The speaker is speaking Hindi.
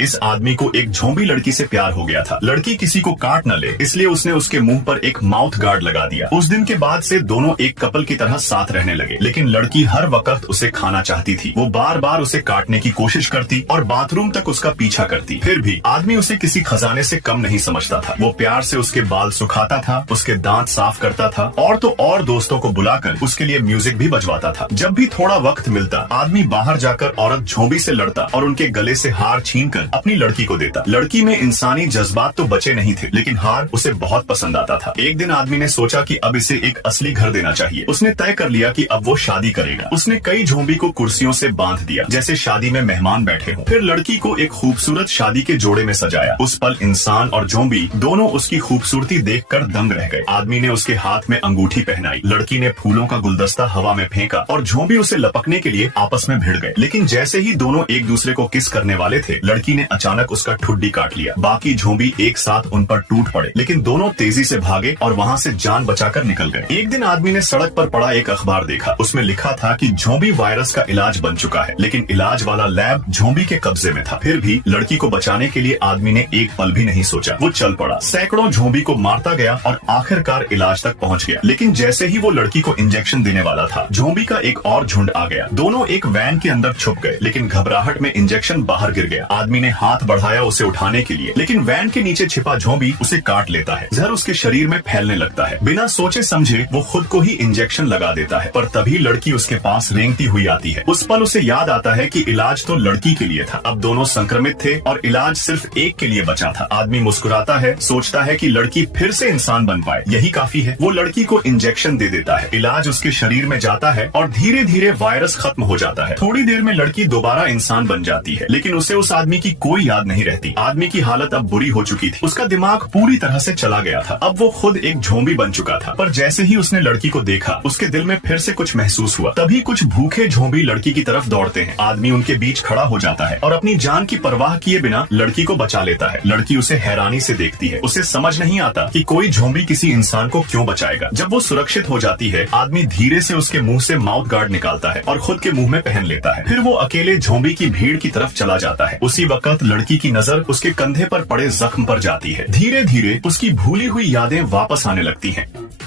इस आदमी को एक झोंबी लड़की से प्यार हो गया था। लड़की किसी को काट न ले इसलिए उसने उसके मुंह पर एक माउथ गार्ड लगा दिया। उस दिन के बाद से दोनों एक कपल की तरह साथ रहने लगे, लेकिन लड़की हर वक्त उसे खाना चाहती थी। वो बार बार उसे काटने की कोशिश करती और बाथरूम तक उसका पीछा करती। फिर भी आदमी उसे किसी खजाने से कम नहीं समझता था। वो प्यार से उसके बाल सुखाता था, उसके दांत साफ करता था और तो और दोस्तों को बुलाकर उसके लिए म्यूजिक भी बजवाता था। जब भी थोड़ा वक्त मिलता आदमी बाहर जाकर औरत झोंबी से लड़ता और उनके गले से हार छीनकर अपनी लड़की को देता। लड़की में इंसानी जज्बात तो बचे नहीं थे, लेकिन हार उसे बहुत पसंद आता था। एक दिन आदमी ने सोचा कि अब इसे एक असली घर देना चाहिए। उसने तय कर लिया कि अब वो शादी करेगा। उसने कई झोंबी को कुर्सियों से बांध दिया जैसे शादी में मेहमान बैठे हों। फिर लड़की को एक खूबसूरत शादी के जोड़े में सजाया। उस पल इंसान और झोंबी दोनों उसकी खूबसूरती देखकर दंग रह गए। आदमी ने उसके हाथ में अंगूठी पहनाई। लड़की ने फूलों का गुलदस्ता हवा में फेंका और झोंबी उसे लपकने के लिए आपस में भिड़ गए। लेकिन जैसे ही दोनों एक दूसरे को किस करने वाले थे, लड़की ने अचानक उसका ठुड्डी काट लिया। बाकी झोंबी एक साथ उन पर टूट पड़े, लेकिन दोनों तेजी से भागे और वहाँ से जान बचाकर निकल गए। एक दिन आदमी ने सड़क पर पड़ा एक अखबार देखा। उसमें लिखा था कि झोंबी वायरस का इलाज बन चुका है, लेकिन इलाज वाला लैब झोंबी के कब्जे में था। फिर भी लड़की को बचाने के लिए आदमी ने एक पल भी नहीं सोचा। वो चल पड़ा, सैकड़ों झोंबी को मारता गया और आखिरकार इलाज तक पहुँच गया। लेकिन जैसे ही वो लड़की को इंजेक्शन देने वाला था, झोंबी का एक और झुंड आ गया। दोनों एक वैन के अंदर छुप गए, लेकिन घबराहट में इंजेक्शन बाहर गिर गया। आदमी ने हाथ बढ़ाया उसे उठाने के लिए, लेकिन वैन के नीचे छिपा झोंबी उसे काट लेता है। जहर उसके शरीर में फैलने लगता है। बिना सोचे समझे वो खुद को ही इंजेक्शन लगा देता है, पर तभी लड़की उसके पास रेंगती हुई आती है। उस पल उसे याद आता है कि इलाज तो लड़की के लिए था। अब दोनों संक्रमित थे और इलाज सिर्फ एक के लिए बचा था। आदमी मुस्कुराता है, सोचता है कि लड़की फिर से इंसान बन पाए, यही काफी है। वो लड़की को इंजेक्शन दे देता है। इलाज उसके शरीर में जाता है और धीरे धीरे वायरस खत्म हो जाता है। थोड़ी देर में लड़की दोबारा इंसान बन जाती है, लेकिन उसे उस आदमी की कोई याद नहीं रहती। आदमी की हालत अब बुरी हो चुकी थी। उसका दिमाग पूरी तरह से चला गया था। अब वो खुद एक झोंबी बन चुका था। पर जैसे ही उसने लड़की को देखा, उसके दिल में फिर से कुछ महसूस हुआ। तभी कुछ भूखे झोंबी लड़की की तरफ दौड़ते हैं। आदमी उनके बीच खड़ा हो जाता है और अपनी जान की परवाह किए बिना लड़की को बचा लेता है। लड़की उसे हैरानी से देखती है। उसे समझ नहीं आता कि कोई झोंबी किसी इंसान को क्यों बचाएगा। जब वो सुरक्षित हो जाती है, आदमी धीरे से उसके मुंह से माउथ गार्ड निकालता है और खुद के मुंह में पहन लेता है। फिर वो अकेले झोंबी की भीड़ की तरफ चला जाता है। उसी वक्त लड़की की नजर उसके कंधे पर पड़े जख्म पर जाती है। धीरे धीरे उसकी भूली हुई यादें वापस आने लगती हैं।